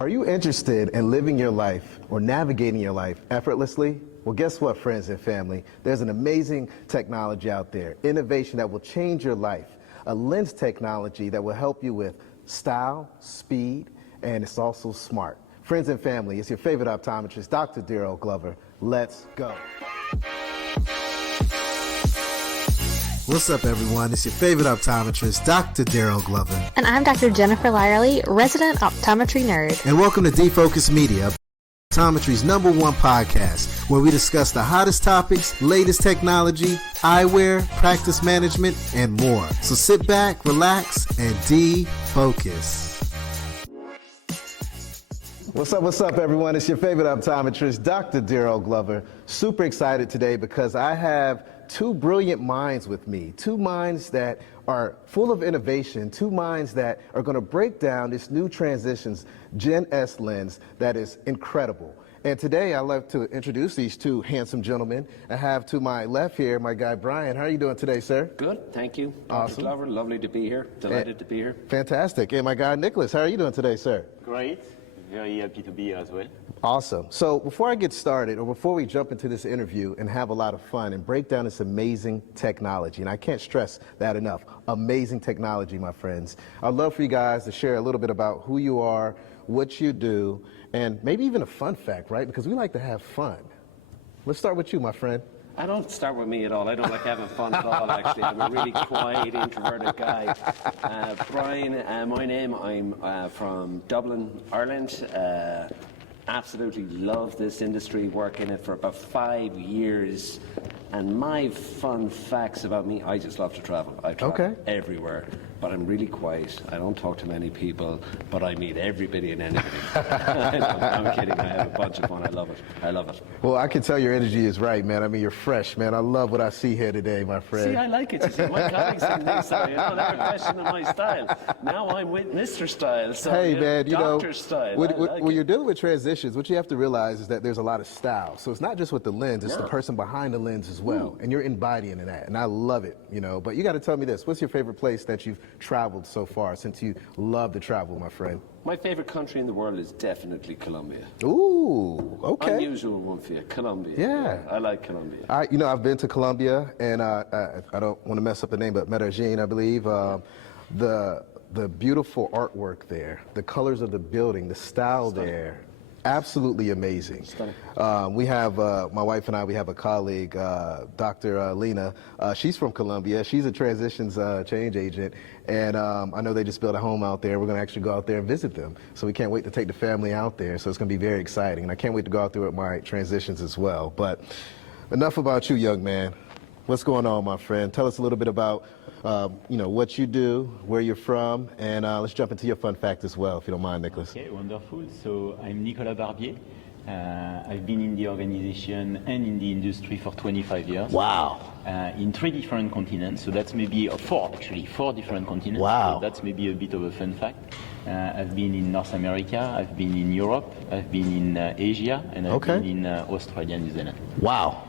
Are you interested in living your life or navigating your life effortlessly? Well, guess what, friends and family? There's an amazing technology out there, innovation that will change your life, a lens technology that will help you with style, speed, and it's also smart. Friends and family, it's your favorite optometrist, Dr. Daryl Glover. Let's go. What's up, everyone? It's your favorite optometrist, Dr. Daryl Glover. And I'm Dr. Jennifer Lyerly, resident optometry nerd. And welcome to Defocus Media, optometry's #1 podcast, where we discuss the hottest topics, latest technology, eyewear, practice management, and more. So sit back, relax, and defocus. What's up, everyone? It's your favorite optometrist, Dr. Daryl Glover. Super excited today because I have two brilliant minds with me, two minds that are full of innovation, two minds that are going to break down this new Transitions Gen S lens that is incredible. And today I'd like to introduce these two handsome gentlemen. I have to my left here my guy Brian. How are you doing today, sir? Good, thank you. Awesome. Dr. Glover, lovely to be here. Delighted to be here. Fantastic. And my guy Nicholas, how are you doing today, sir? Great. Very happy to be here as well. Awesome. So before I get started, or before we jump into this interview and have a lot of fun and break down this amazing technology, and I can't stress that enough, amazing technology, my friends, I'd love for you guys to share a little bit about who you are, what you do, and maybe even a fun fact, right? Because we like to have fun. Let's start with you, my friend. I don't start with me at all. I don't like having fun at all, actually. I'm a really quiet, introverted guy. Brian, my name, I'm from Dublin, Ireland. Absolutely love this industry, work in it for about 5 years. And my fun facts about me, I just love to travel. I travel everywhere, but I'm really quiet. I don't talk to many people, but I meet everybody and anybody. I'm kidding. I have a bunch of fun. I love it. I love it. Well, I can tell your energy is right, man. I mean, you're fresh, man. I love what I see here today, my friend. See, I like it. You see, my colleagues think they style. You know, never question my style. Now I'm with Mr. Style. So, hey, man, you know, Dr. Style. When you're dealing with transitions, what you have to realize is that there's a lot of style. So it's not just with the lens, it's the person behind the lens as well. And you're embodying that, and I love it, you know. But you got to tell me this. What's your favorite place that you've traveled so far, since you love to travel, my friend? My favorite country in the world is definitely Colombia. Ooh, okay. Unusual one for you, Colombia. Yeah. I like Colombia. I've been to Colombia, and I don't want to mess up the name, but Medellin, I believe. The beautiful artwork there, the colors of the building, the style there. Absolutely amazing. We have, my wife and I, we have a colleague, Dr. Lena. She's from Colombia. She's a transitions change agent. And I know they just built a home out there. We're going to actually go out there and visit them. So we can't wait to take the family out there. So it's going to be very exciting. And I can't wait to go out there with my transitions as well. But enough about you, young man. What's going on, my friend? Tell us a little bit about what you do, where you're from, and let's jump into your fun fact as well, if you don't mind, Nicholas. Okay, wonderful. So I'm Nicolas Barbier. I've been in the organization and in the industry for 25 years. Wow. In 3 different continents, so that's maybe four different continents. Wow. So that's maybe a bit of a fun fact. I've been in North America, I've been in Europe, I've been in Asia, and I've been in Australia and New Zealand. Wow.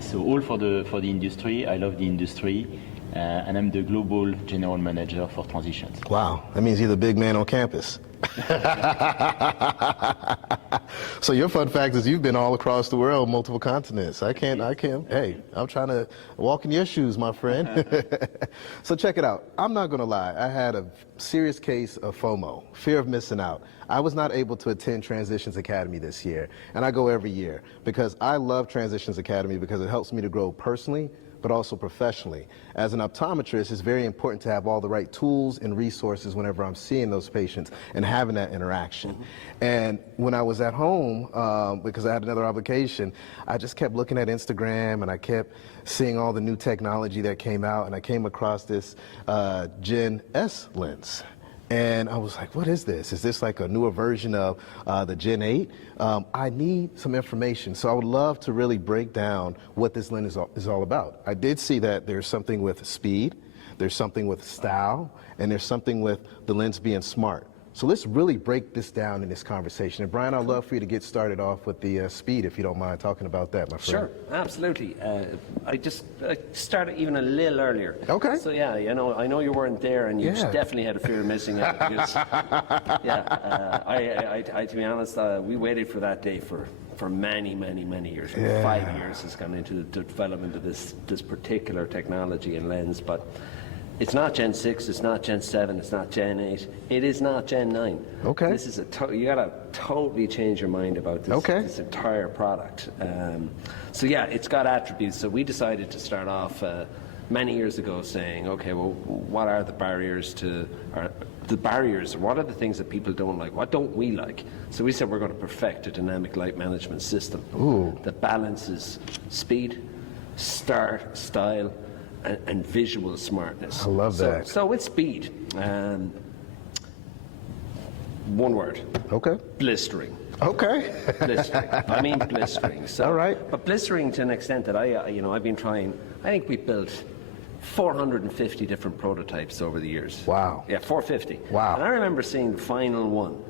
So all for the industry. I love the industry. And I'm the global general manager for transitions. Wow, that means you're the big man on campus. So your fun fact is you've been all across the world, multiple continents. Hey, I'm trying to walk in your shoes, my friend. So check it out. I'm not gonna lie, I had a serious case of FOMO, fear of missing out. I was not able to attend Transitions Academy this year, and I go every year because I love Transitions Academy because it helps me to grow personally, but also professionally. As an optometrist, it's very important to have all the right tools and resources whenever I'm seeing those patients and having that interaction. And when I was at home, because I had another obligation, I just kept looking at Instagram and I kept seeing all the new technology that came out, and I came across this Gen S lens. And I was like, what is this? Is this like a newer version of the Gen 8? I need some information. So I would love to really break down what this lens is all about. I did see that there's something with speed, there's something with style, and there's something with the lens being smart. So let's really break this down in this conversation. And Brian, I'd love for you to get started off with the speed, if you don't mind talking about that, my friend. Sure, absolutely. I started even a little earlier. Okay. So yeah, I know you weren't there, and you definitely had a fear of missing out. Because, I to be honest, we waited for that day for many years. 5 years has gone into the development of this particular technology and lens, but. It's not Gen 6, it's not Gen 7, it's not Gen 8, it is not Gen 9. Okay. This is you gotta totally change your mind about this, this entire product. So yeah, it's got attributes. So we decided to start off many years ago saying, okay, well, what are the barriers what are the things that people don't like? What don't we like? So we said we're going to perfect a dynamic light management system that balances speed, style, and visual smartness. I love that. So with speed, one word. Okay. Blistering. Okay. Blistering. I mean blistering. So, all right. But blistering to an extent that I've been trying. I think we built 450 different prototypes over the years. Wow. Yeah, 450. Wow. And I remember seeing the final one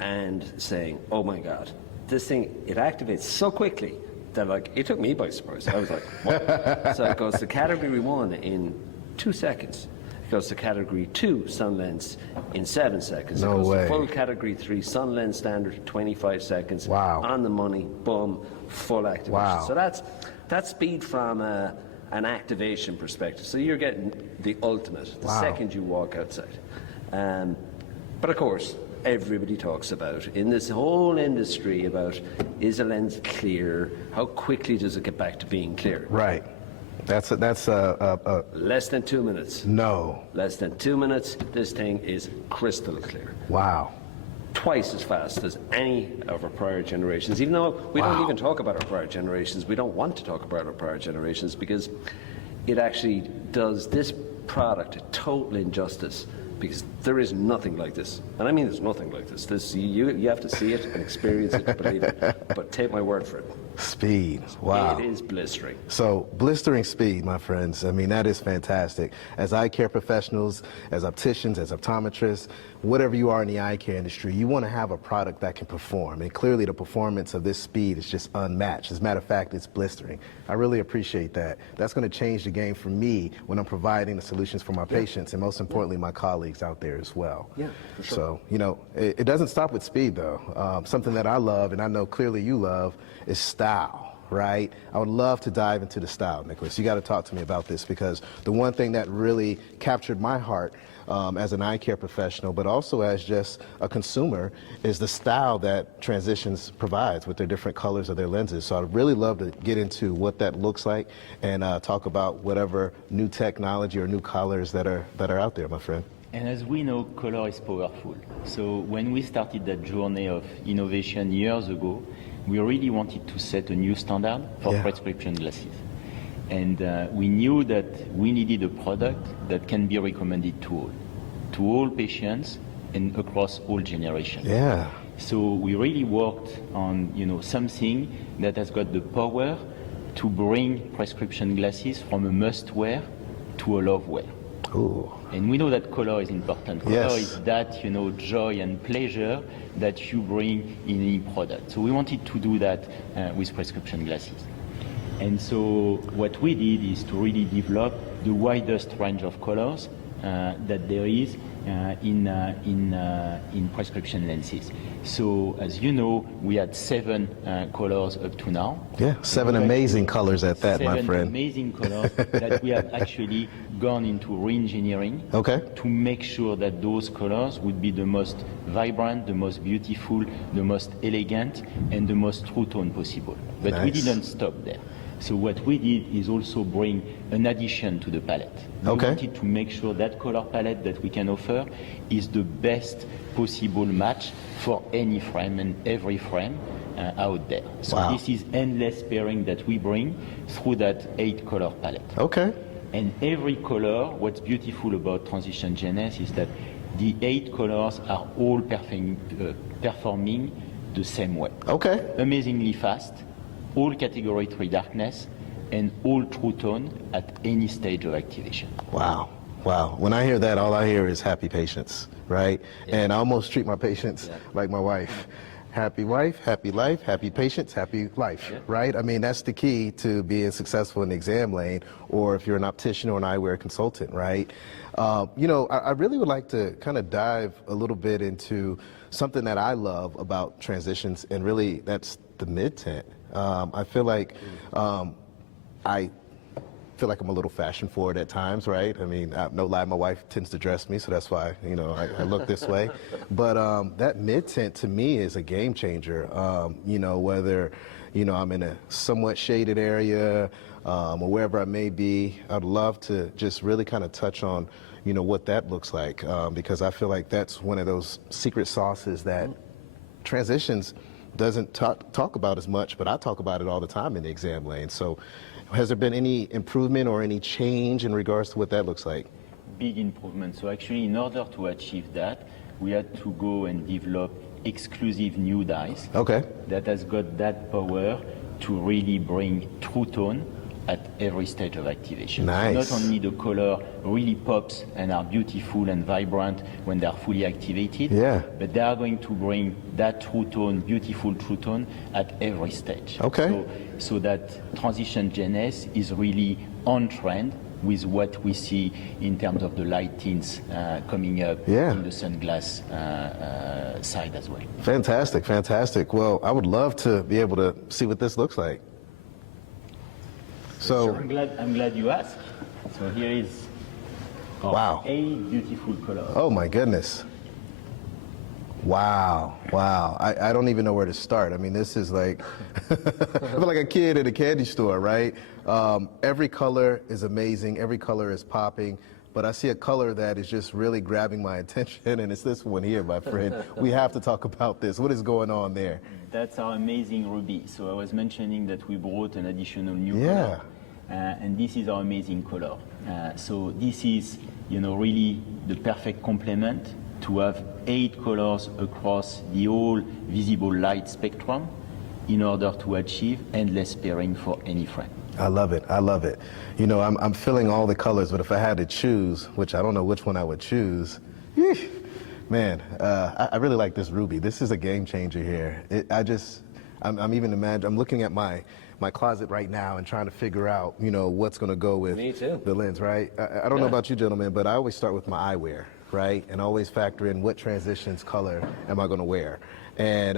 and saying, "Oh my God, this thing it activates so quickly." That it took me by surprise. I was like, what? So it goes to category 1 in 2 seconds. It goes to category 2 sun lens in 7 seconds. No it goes way. to full category 3 sun lens standard 25 seconds. Wow. On the money, boom, full activation. Wow. So that's speed from an activation perspective. So you're getting the ultimate the second you walk outside. But of course, everybody talks about in this whole industry about is a lens clear? How quickly does it get back to being clear? Right. That's Less than 2 minutes. No. Less than 2 minutes. This thing is crystal clear. Wow. Twice as fast as any of our prior generations. Even though we don't even talk about our prior generations, we don't want to talk about our prior generations because it actually does this product a total injustice. Because there is nothing like this. And I mean there's nothing like this. You have to see it and experience it to believe it. But take my word for it. Speed. Wow. It is blistering. So blistering speed, my friends. I mean, that is fantastic. As eye care professionals, as opticians, as optometrists, whatever you are in the eye care industry, you want to have a product that can perform. And clearly the performance of this speed is just unmatched. As a matter of fact, it's blistering. I really appreciate that. That's going to change the game for me when I'm providing the solutions for my patients and most importantly, my colleagues out there as well. Yeah, for sure. So, it doesn't stop with speed though. Something that I love and I know clearly you love is style. Right? I would love to dive into the style, Nicholas. You got to talk to me about this because the one thing that really captured my heart as an eye care professional, but also as just a consumer, is the style that Transitions provides with their different colors of their lenses. So I'd really love to get into what that looks like and talk about whatever new technology or new colors that are out there, my friend. And as we know, color is powerful. So when we started that journey of innovation years ago, we really wanted to set a new standard for prescription glasses. And we knew that we needed a product that can be recommended to all patients and across all generations. Yeah. So we really worked on something that has got the power to bring prescription glasses from a must-wear to a love-wear. Ooh. And we know that color is important. Color is that, joy and pleasure that you bring in any product. So we wanted to do that with prescription glasses. And so what we did is to really develop the widest range of colors that there is in prescription lenses. So as you know, we had 7 colors up to now. Yeah, 7 amazing colors at that, my friend. 7 amazing colors that we have actually gone into re-engineering to make sure that those colors would be the most vibrant, the most beautiful, the most elegant, and the most true tone possible. But we didn't stop there. So what we did is also bring an addition to the palette. We wanted to make sure that color palette that we can offer is the best possible match for any frame and every frame out there. So this is endless pairing that we bring through that 8 color palette. And every color, what's beautiful about Transition Gen S is that the 8 colors are all performing the same way. Amazingly fast, all category 3 darkness, and all true tone at any stage of activation. Wow. Wow. When I hear that, all I hear is happy patients, right? Yeah. And I almost treat my patients like my wife. Happy wife, happy life, happy patients, happy life, right? I mean, that's the key to being successful in the exam lane, or if you're an optician or an eyewear consultant, right? You know, I really would like to kind of dive a little bit into something that I love about transitions, and really that's the mid-tint. I feel like I'm a little fashion forward at times, right? I mean, no lie, my wife tends to dress me, so that's why, you know, I look this way. But that mid-tint to me is a game changer. You know, whether, you know, I'm in a somewhat shaded area or wherever I may be, I'd love to just really kind of touch on, you know, what that looks like, because I feel like that's one of those secret sauces that transitions doesn't talk about as much, but I talk about it all the time in the exam lane. So has there been any improvement or any change in regards to what that looks like? Big improvement. So actually, in order to achieve that, we had to go and develop exclusive new dyes. Okay. That has got that power to really bring true tone at every stage of activation. Nice. So not only the color really pops and are beautiful and vibrant when they are fully activated, but they are going to bring that true tone, beautiful true tone at every stage. Okay. So that transition Gen S is really on trend with what we see in terms of the light tints coming up in the sunglass side as well. Fantastic, fantastic. Well, I would love to be able to see what this looks like. So I'm glad you asked. So here is wow, 8 beautiful colors. Oh my goodness. Wow, wow. I don't even know where to start. I mean, this is like, I feel like a kid at a candy store, right? Every color is amazing. Every color is popping. But I see a color that is just really grabbing my attention, and it's this one here, my friend. We have to talk about this. What is going on there? That's our amazing ruby. So I was mentioning that we brought an additional new color. And this is our amazing color. So this is, you know, really the perfect complement to have 8 colors across the whole visible light spectrum in order to achieve endless pairing for any frame. I love it. I love it. You know, I'm feeling all the colors, but if I had to choose, which I don't know which one I would choose, man, I really like this ruby. This is a game changer here. I'm even imagining, I'm looking at my closet right now and trying to figure out, you know, what's going to go with the lens, right? I don't know about you gentlemen, but I always start with my eyewear, right? And always factor in what transitions color am I going to wear. And,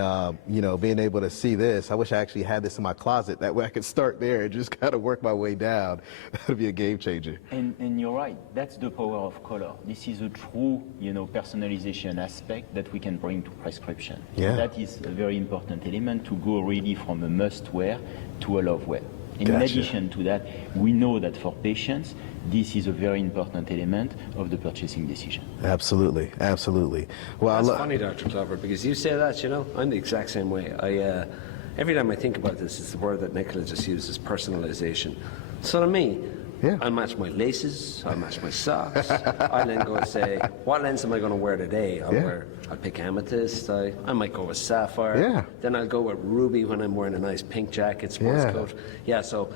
you know, being able to see this, I wish I actually had this in my closet. That way I could start there and just kind of work my way down. That would be a game changer. And you're right. That's the power of color. This is a true, you know, personalization aspect that we can bring to prescription. Yeah. That is a very important element to go really from a must-wear to a love-wear. In addition to that, we know that for patients, this is a very important element of the purchasing decision. Absolutely, absolutely. Well, that's funny, Dr. Clover, because you say that, you know, I'm the exact same way. Every time I think about this, it's the word that Nicola just used, is personalization. So to me, I'll match my laces, I'll match my socks, I'll then go and say, what lens am I going to wear today? I'll pick amethyst, I might go with sapphire, then I'll go with ruby when I'm wearing a nice pink jacket, sports coat. Yeah, so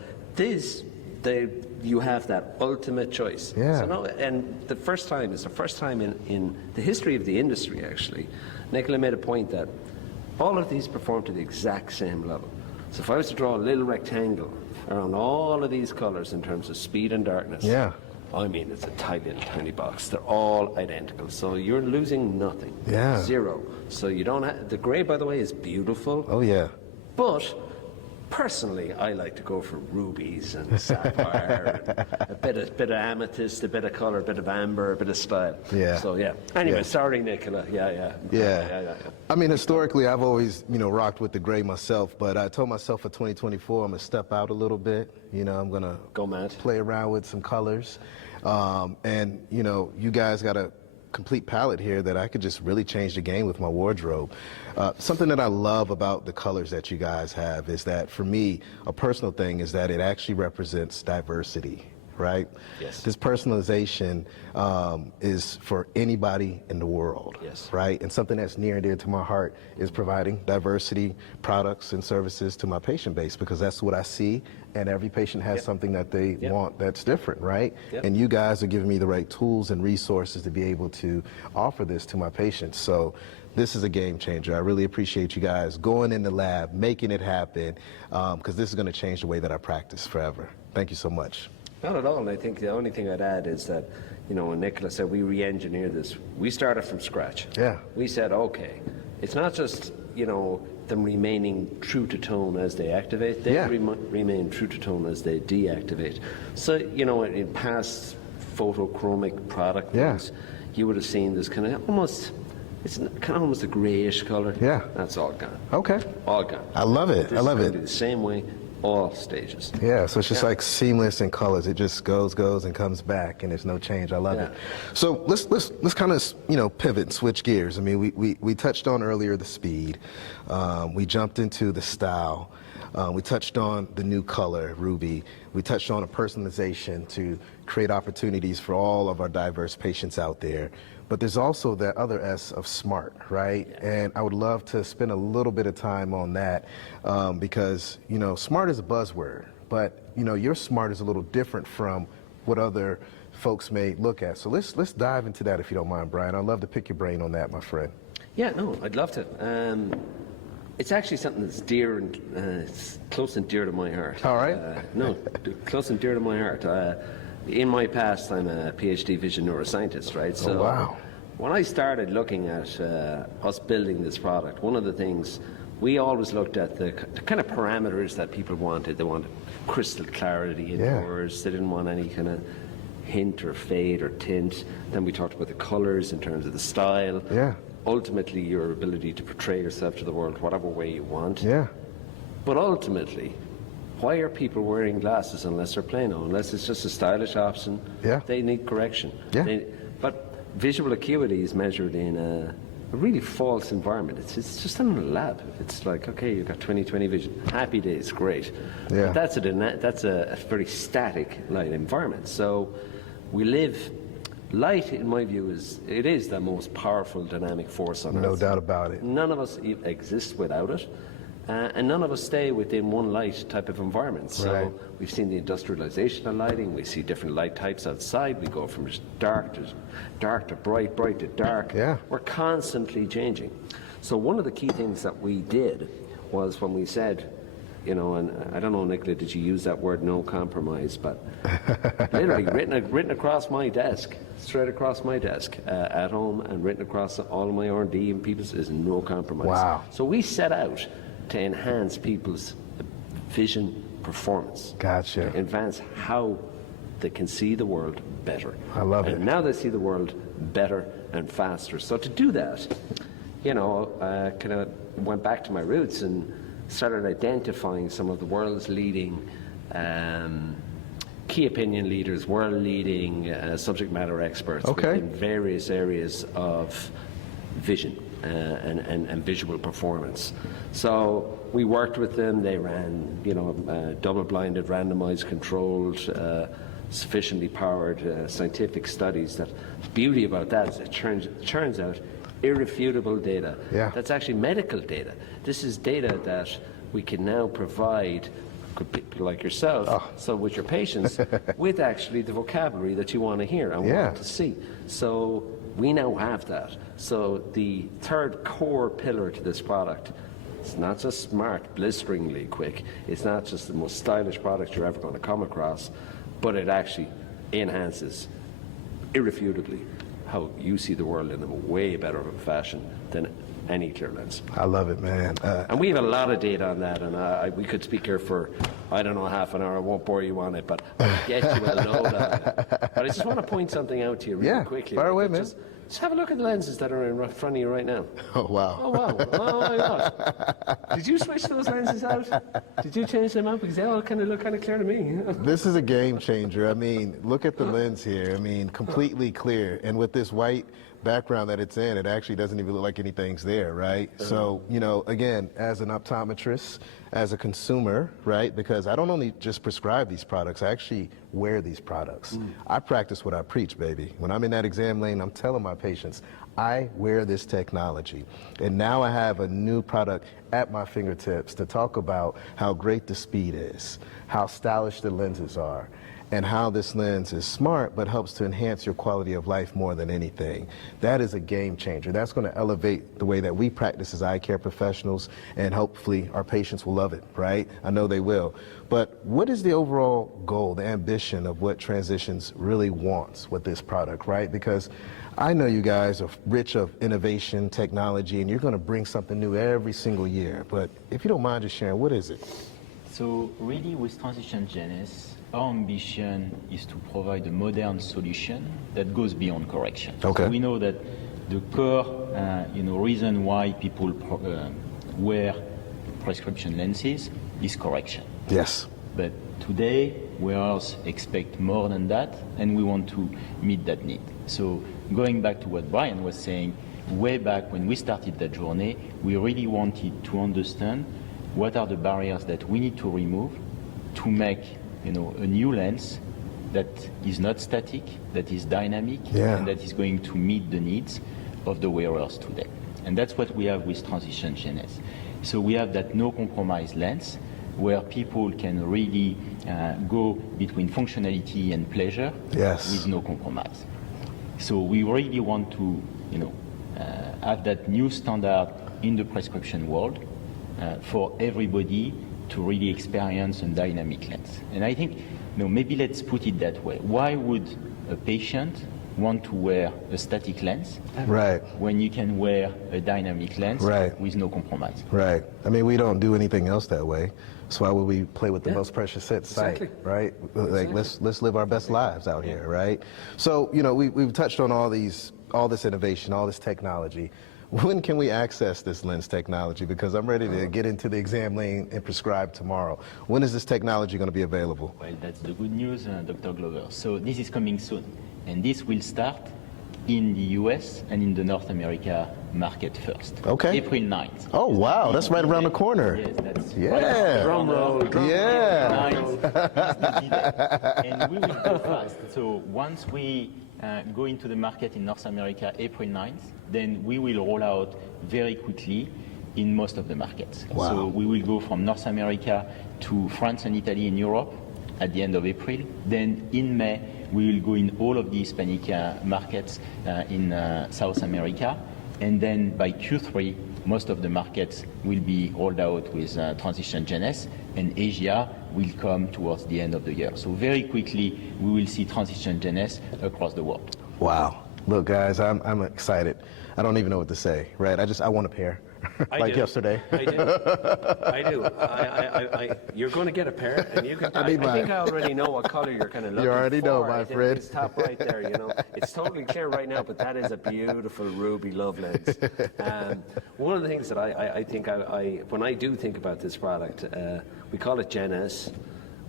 you have that ultimate choice. So no, and the first time in the history of the industry, actually, Nicola made a point that all of these perform to the exact same level. So if I was to draw a little rectangle around all of these colors in terms of speed and darkness, I mean, it's a tight little tiny box. They're all identical. So you're losing nothing. Zero. So you don't have, the gray, by the way, is beautiful. Oh, yeah. But personally, I like to go for rubies and sapphire, and a bit of amethyst, a bit of color, a bit of amber, a bit of style. So Anyway, sorry, Nicola. Yeah. I mean, historically, I've always, you know, rocked with the gray myself, but I told myself for 2024, I'm gonna step out a little bit. You know, I'm gonna go mad, play around with some colors, and you know, you guys got a complete palette here that I could just really change the game with my wardrobe. Something that I love about the colors that you guys have is that, for me, a personal thing is that it actually represents diversity. right? Yes. This personalization is for anybody in the world, Yes. right? And something that's near and dear to my heart is providing diversity products and services to my patient base, because that's what I see, and every patient has something that they want that's different, right? And you guys are giving me the right tools and resources to be able to offer this to my patients. So this is a game changer. I really appreciate you guys going in the lab, making it happen, because this is going to change the way that I practice forever. Thank you so much. Not at all. And I think the only thing I'd add is that, you know, when Nicola said we re-engineered this, we started from scratch. Yeah. We said, okay, it's not just, you know, them remaining true to tone as they activate. They remain true to tone as they deactivate. So, you know, in past photochromic product things, you would have seen this kind of almost, it's kind of almost a grayish color. Yeah. That's all gone. Okay. All gone. I love it. This I love is it. gonna be the same way, all stages. Yeah, so it's just like seamless in colors. It just goes and comes back, and there's no change. I love it. So let's kind of, you know, pivot and switch gears. I mean, we touched on earlier the speed. We jumped into the style. We touched on the new color, ruby. We touched on a personalization to create opportunities for all of our diverse patients out there. But there's also that other S of smart, right? And I would love to spend a little bit of time on that because, you know, smart is a buzzword, but, you know, your smart is a little different from what other folks may look at. So let's dive into that if you don't mind, Brian. I'd love to pick your brain on that, my friend. Yeah, no, I'd love to. It's actually something that's dear and it's close and dear to my heart. All right. No, close and dear to my heart. In my past, I'm a PhD vision neuroscientist, right? So wow. When I started looking at us building this product, one of the things we always looked at the kind of parameters that people wanted. They wanted crystal clarity indoors. They didn't want any kind of hint or fade or tint. Then we talked about the colors in terms of the style. Yeah. Ultimately, your ability to portray yourself to the world whatever way you want. Yeah. But ultimately, why are people wearing glasses unless they're plain on? Unless it's just a stylish option, they need correction. Yeah. But visual acuity is measured in a really false environment. It's just in a lab. It's like, okay, you've got 20/20 vision. Happy days, great. Yeah. But that's a very static light environment. So we live. Light, in my view, is the most powerful dynamic force on Earth. No doubt about it. None of us exist without it. And none of us stay within one light type of environment. So we've seen the industrialization of lighting. We see different light types outside. We go from dark to bright, bright to dark. Yeah. We're constantly changing. So one of the key things that we did was when we said, you know, and I don't know, Nicola, did you use that word no compromise? But literally written across my desk, straight across my desk at home, and written across all of my R&D and people's is no compromise. Wow. So we set out to enhance people's vision performance. Gotcha. To advance how they can see the world better. I love it. And now they see the world better and faster. So to do that, you know, kind of went back to my roots and started identifying some of the world's leading key opinion leaders, world-leading subject matter experts in various areas of vision and visual performance. So we worked with them. They ran, you know, double-blinded, randomized, controlled, sufficiently powered scientific studies. The beauty about that is it turns out irrefutable data. Yeah. That's actually medical data. This is data that we can now provide people like yourself, so with your patients, with actually the vocabulary that you want to hear and want to see. So we now have that. So the third core pillar to this product, it's not just smart, blisteringly quick. It's not just the most stylish product you're ever going to come across, but it actually enhances irrefutably how you see the world in a way better fashion than any clear lens. I love it, man. And we have a lot of data on that, and we could speak here for, I don't know, half an hour. I won't bore you on it, but I'll get you a load on it. But I just want to point something out to you really quickly. Fire away, man. Just have a look at the lenses that are in front of you right now. Oh, wow. Oh, wow. Oh, my gosh. Did you switch those lenses out? Did you change them out? Because they all kind of look kind of clear to me. This is a game changer. I mean, look at the lens here. I mean, completely clear. And with this white background that it's in, it actually doesn't even look like anything's there, right? So, you know, again, as an optometrist, as a consumer, right? Because I don't only just prescribe these products, I actually wear these products. I practice what I preach, baby. When I'm in that exam lane, I'm telling my patients, I wear this technology. And now I have a new product at my fingertips to talk about how great the speed is, how stylish the lenses are, and how this lens is smart but helps to enhance your quality of life more than anything. That is a game changer. That's going to elevate the way that we practice as eye care professionals, and hopefully our patients will love it, right? I know they will. But what is the overall goal, the ambition of what Transitions really wants with this product, right? Because I know you guys are rich of innovation, technology, and you're going to bring something new every single year. But if you don't mind just sharing, what is it? So really with Transition GNS, our ambition is to provide a modern solution that goes beyond correction. Okay. So we know that the core reason why people wear prescription lenses is correction. Yes. But today, wearers expect more than that, and we want to meet that need. So going back to what Brian was saying, way back when we started that journey, we really wanted to understand what are the barriers that we need to remove to make a new lens that is not static, that is dynamic, and that is going to meet the needs of the wearers today. And that's what we have with Transition GNS. So we have that no compromise lens where people can really go between functionality and pleasure with no compromise. So we really want to have that new standard in the prescription world for everybody to really experience a dynamic lens. And I think, maybe let's put it that way. Why would a patient want to wear a static lens when you can wear a dynamic lens with no compromise? Right. I mean, we don't do anything else that way. So why would we play with the most precious sight, right? Like, let's live our best lives out here, right? So, we've touched on all this innovation, all this technology. When can we access this lens technology? Because I'm ready to get into the exam lane and prescribe tomorrow. When is this technology going to be available? Well, that's the good news, Dr. Glover. So this is coming soon. And this will start in the US and in the North America market first. Okay. April 9th. Oh, wow. That's right around the corner. Yes, that's Drum roll. Yeah. April 9th. And we will go fast. So once we go into the market in North America April 9th, then we will roll out very quickly in most of the markets. Wow. So we will go from North America to France and Italy and Europe at the end of April. Then in May, we will go in all of the Hispanic markets in South America. And then by Q3, most of the markets will be rolled out with Transition GNS, and Asia will come towards the end of the year. So very quickly, we will see Transition GNS across the world. Wow. Look, guys, I'm excited. I don't even know what to say, right? I want a pair. Like yesterday. I do. You're going to get a pair, and you can. I think I already know what color you're kind of looking for. You already know, my friend. It's top right there. It's totally clear right now, but that is a beautiful ruby love lens. One of the things that I think when I do think about this product, we call it Gen S.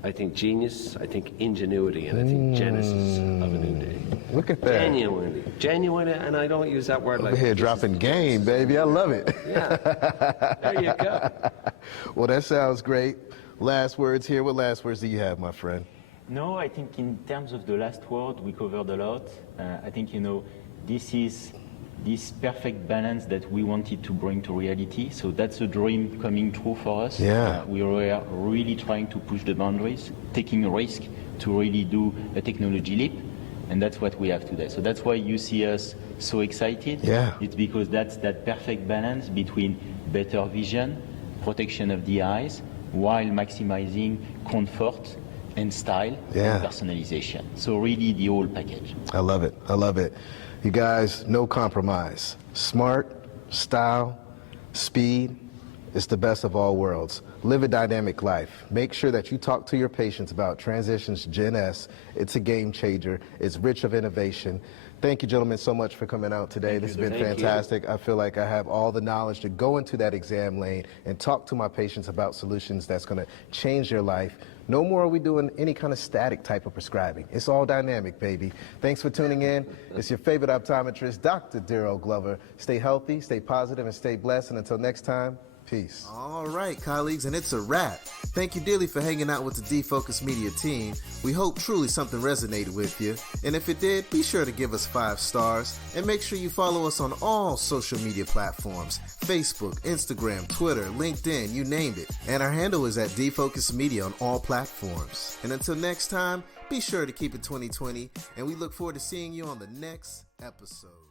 I think genius, I think ingenuity, and I think genesis of a new day. Look at that. Genuine, and I don't use that word Over like here dropping game, baby. I love it. Yeah, there you go. Well, that sounds great. Last words here. What last words do you have, my friend? No, I think in terms of the last word, we covered a lot. I think, this is this perfect balance that we wanted to bring to reality. So that's a dream coming true for us. Yeah. We were really trying to push the boundaries, taking a risk to really do a technology leap. And that's what we have today. So that's why you see us so excited. Yeah. It's because that's that perfect balance between better vision, protection of the eyes, while maximizing comfort and style and personalization. So really the whole package. I love it. I love it. You guys, no compromise. Smart, style, speed. It's the best of all worlds. Live a dynamic life. Make sure that you talk to your patients about Transitions Gen S. It's a game changer. It's rich of innovation. Thank you, gentlemen, so much for coming out today. This has been fantastic. I feel like I have all the knowledge to go into that exam lane and talk to my patients about solutions that's going to change their life. No more are we doing any kind of static type of prescribing. It's all dynamic, baby. Thanks for tuning in. It's your favorite optometrist, Dr. Daryl Glover. Stay healthy, stay positive, and stay blessed. And until next time, Peace. All right, colleagues, and it's a wrap. Thank you dearly for hanging out with the D-Focus Media team. We hope truly something resonated with you. And if it did, be sure to give us 5 stars. And make sure you follow us on all social media platforms. Facebook, Instagram, Twitter, LinkedIn, you named it. And our handle is at D-Focus Media on all platforms. And until next time, be sure to keep it 2020. And we look forward to seeing you on the next episode.